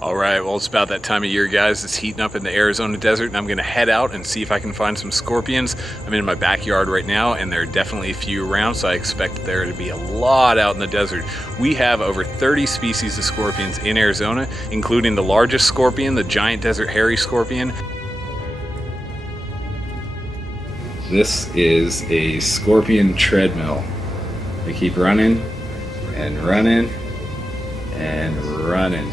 All right, well, it's about that time of year, guys. It's heating up in the Arizona desert, and I'm gonna head out and see if I can find some scorpions. I'm in my backyard right now, and there are definitely a few around, so I expect there to be a lot out in the desert. We have over 30 species of scorpions in Arizona, including the largest scorpion, the giant desert hairy scorpion. This is a scorpion treadmill. They keep running and running and running.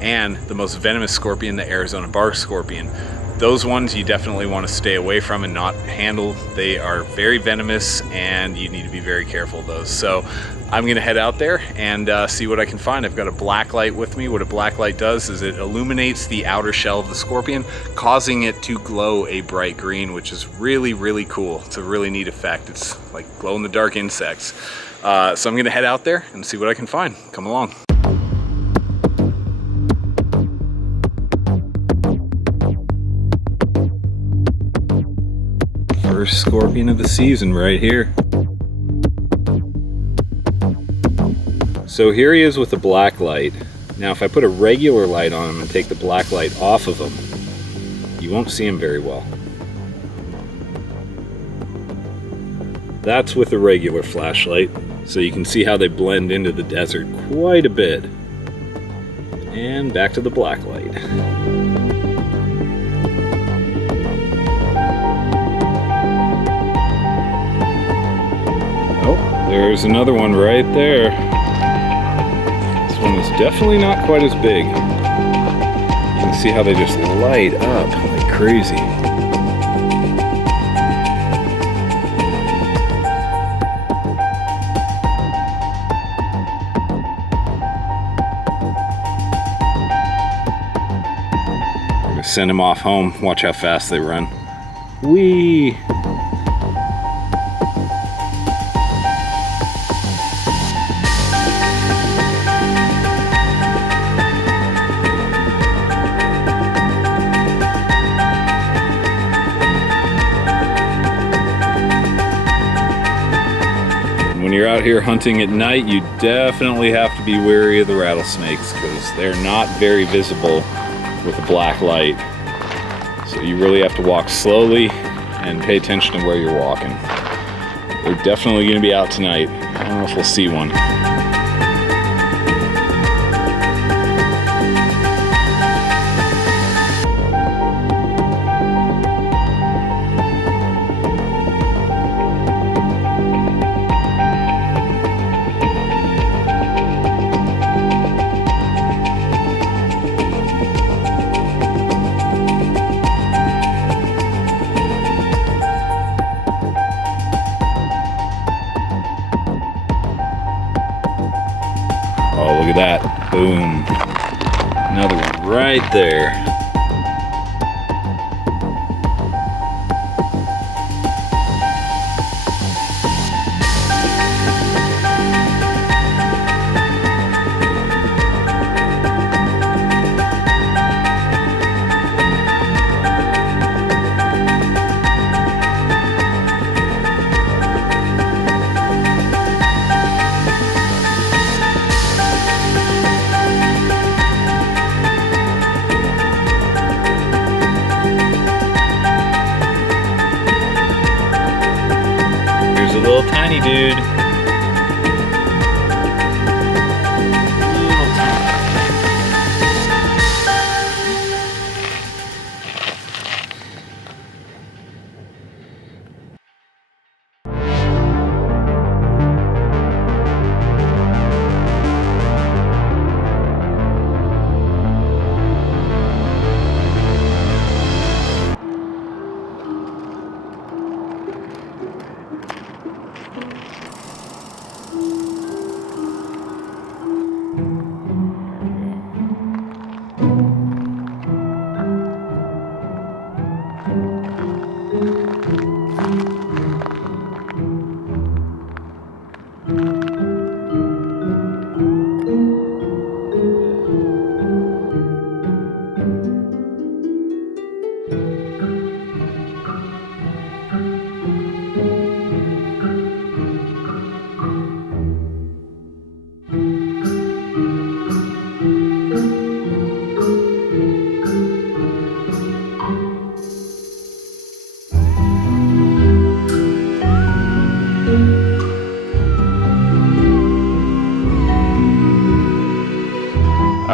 And the most venomous scorpion, the Arizona bark scorpion. Those ones you definitely want to stay away from and not handle. They are very venomous and you need to be very careful of those. So I'm gonna head out there and see what I can find. I've got a blacklight with me. What a blacklight does is it illuminates the outer shell of the scorpion, causing it to glow a bright green, which is really, really cool. It's a really neat effect. It's like glow-in-the-dark insects. So I'm gonna head out there and see what I can find. Come along. First scorpion of the season right here. So here he is with the black light. Now if I put a regular light on him and take the black light off of him, you won't see him very well. That's with a regular flashlight, so you can see how they blend into the desert quite a bit. And back to the black light. There's another one right there. This one is definitely not quite as big. You can see how they just light up like crazy. I'm gonna send them off home. Watch how fast they run. Whee! When you're out here hunting at night, you definitely have to be wary of the rattlesnakes because they're not very visible with a black light. So you really have to walk slowly and pay attention to where you're walking. They're definitely going to be out tonight. I don't know if we'll see one. Oh, look at that. Boom. Another one right there. A little tiny dude.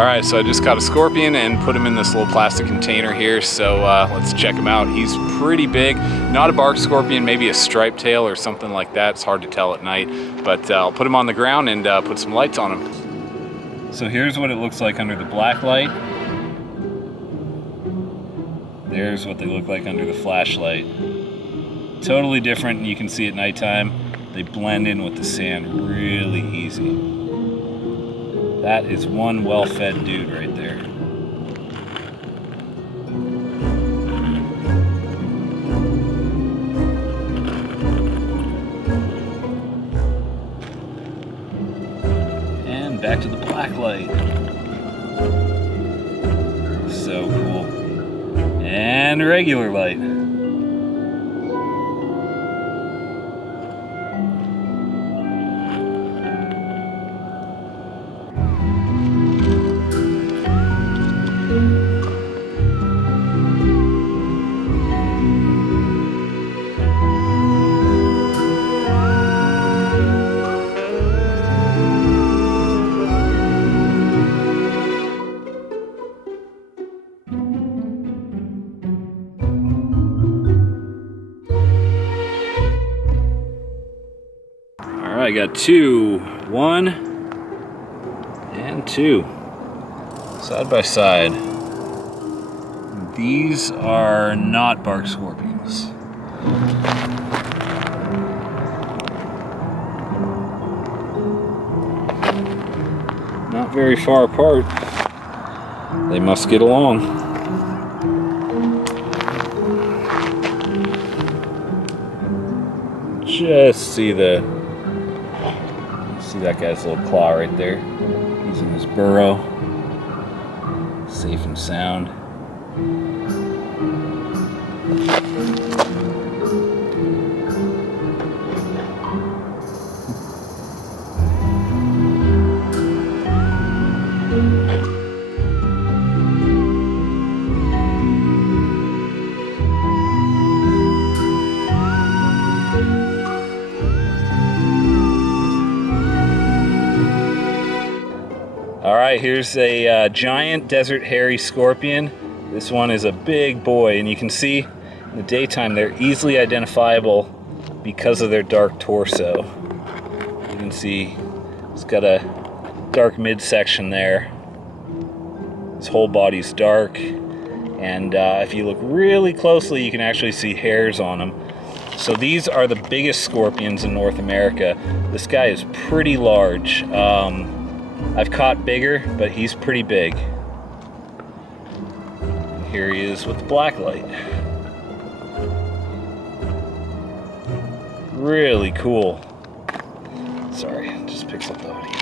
All right, so I just caught a scorpion and put him in this little plastic container here, so let's check him out. He's pretty big, not a bark scorpion, maybe a striped tail or something like that. It's hard to tell at night, but I'll put him on the ground and put some lights on him. So here's what it looks like under the black light. There's what they look like under the flashlight. Totally different, and you can see at nighttime, they blend in with the sand really easy. That is one well-fed dude right there. And back to the black light. So cool. And regular light. I got 2, 1 and 2, side by side. These are not bark scorpions. Not very far apart. They must get along. Just see that guy's little claw right there. He's in his burrow, safe and sound. Alright, here's a giant desert hairy scorpion. This one is a big boy, and you can see in the daytime they're easily identifiable because of their dark torso. You can see it's got a dark midsection there. His whole body's dark, and if you look really closely you can actually see hairs on him. So these are the biggest scorpions in North America. This guy is pretty large. I've caught bigger, but he's pretty big. And here he is with the black light. Really cool. Sorry, it just picks up the audio.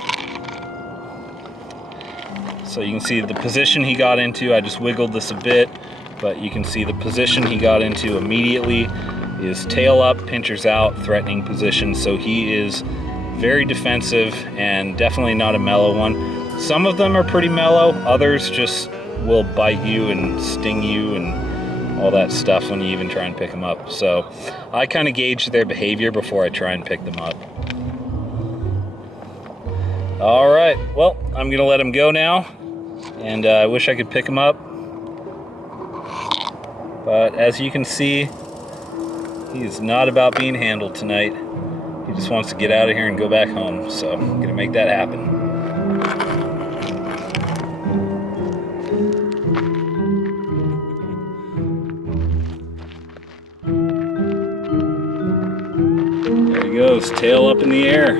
So you can see the position he got into. I just wiggled this a bit, but you can see the position he got into immediately is tail up, pinchers out, threatening position. So he is very defensive and definitely not a mellow one. Some of them are pretty mellow, others just will bite you and sting you and all that stuff when you even try and pick them up. So I kind of gauge their behavior before I try and pick them up. All right, well, I'm gonna let him go now, and I wish I could pick him up. But as you can see, he is not about being handled tonight. He just wants to get out of here and go back home, so I'm gonna make that happen. There he goes, tail up in the air.